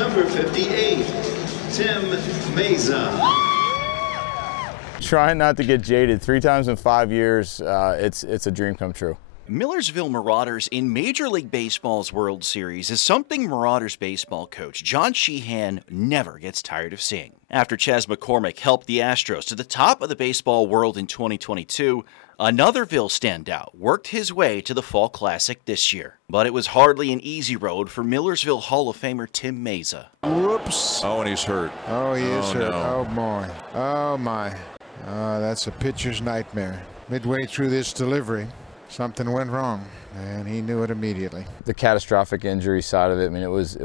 number 58, Tim Mayza. Trying not to get jaded 3 times in 5 years, it's a dream come true. Millersville Marauders in Major League Baseball's World Series is something Marauders baseball coach Jon Shehan never gets tired of seeing. After Chas McCormick helped the Astros to the top of the baseball world in 2022, another Ville standout worked his way to the Fall Classic this year. But it was hardly an easy road for Millersville Hall of Famer Tim Mayza. Whoops. Oh, and he's hurt. Oh, he is hurt. No. Oh, boy. Oh, my. That's a pitcher's nightmare. Midway through this delivery, something went wrong, and he knew it immediately. The catastrophic injury side of it, I mean, it was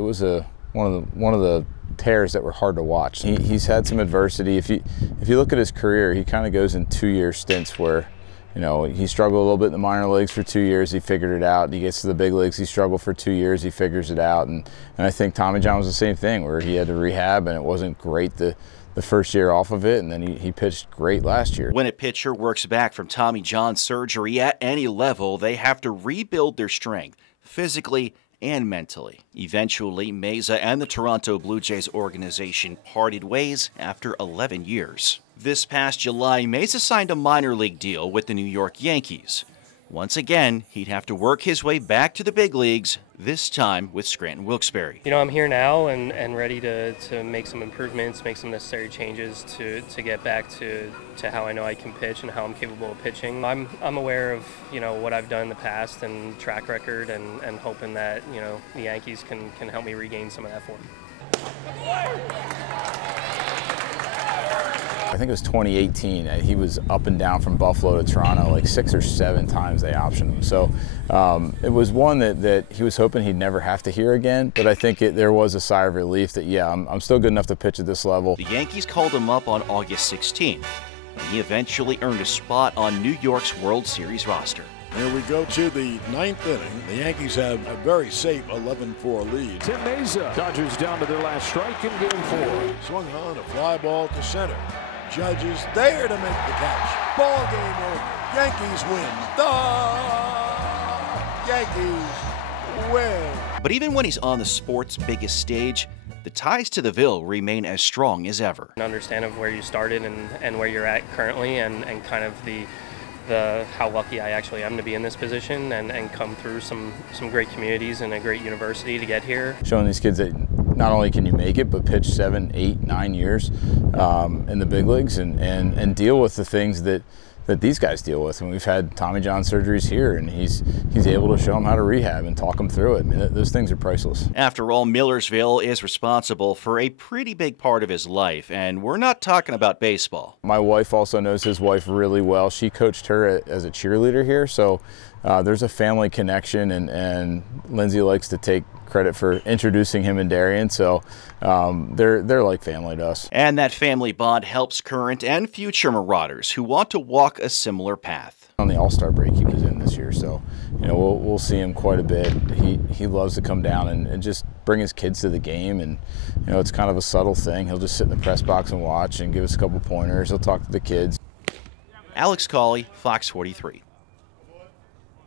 one of the tears that were hard to watch. He's had some adversity. If you look at his career, he kind of goes in 2-year stints where, you know, he struggled a little bit in the minor leagues for 2 years. He figured it out. He gets to the big leagues. He struggled for 2 years. He figures it out. And I think Tommy John was the same thing, where he had to rehab, and it wasn't great the first year off of it, and then he pitched great last year. When a pitcher works back from Tommy John surgery at any level, they have to rebuild their strength, physically and mentally. Eventually, Mayza and the Toronto Blue Jays organization parted ways after 11 years. This past July, Mayza signed a minor league deal with the New York Yankees. Once again, he'd have to work his way back to the big leagues, this time with Scranton Wilkes-Barre. You know, I'm here now and ready to make some improvements, make some necessary changes to get back to how I know I can pitch and how I'm capable of pitching. I'm aware of, you know, what I've done in the past and track record, and hoping that, you know, the Yankees can help me regain some of that form. I think it was 2018. He was up and down from Buffalo to Toronto like 6 or 7 times they optioned him. So it was one that he was hoping he'd never have to hear again. But I think there was a sigh of relief that, yeah, I'm still good enough to pitch at this level. The Yankees called him up on August 16th, and he eventually earned a spot on New York's World Series roster. Here we go to the 9th inning. The Yankees have a very safe 11-4 lead. Tim Mayza. Dodgers down to their last strike in Game 4. Swung on a fly ball to center. Judge is there to make the catch. Ball game over. Yankees win. The Yankees win. But even when he's on the sport's biggest stage, the ties to the Ville remain as strong as ever. An understanding of where you started and where you're at currently, and kind of the how lucky I actually am to be in this position and come through some great communities and a great university to get here. Showing these kids that not only can you make it, but pitch 7, 8, 9 years in the big leagues and deal with the things that these guys deal with. And we've had Tommy John surgeries here, and he's able to show them how to rehab and talk them through it. I mean, those things are priceless. After all, Millersville is responsible for a pretty big part of his life, and we're not talking about baseball. My wife also knows his wife really well. She coached her as a cheerleader here, so there's a family connection, and Lindsay likes to take credit for introducing him and Darian, so they're like family to us. And that family bond helps current and future Marauders who want to walk a similar path. On the All-Star break he was in this year, so you know we'll see him quite a bit. He loves to come down and just bring his kids to the game, and you know it's kind of a subtle thing. He'll just sit in the press box and watch and give us a couple pointers. He'll talk to the kids. Alex Cawley, Fox 43.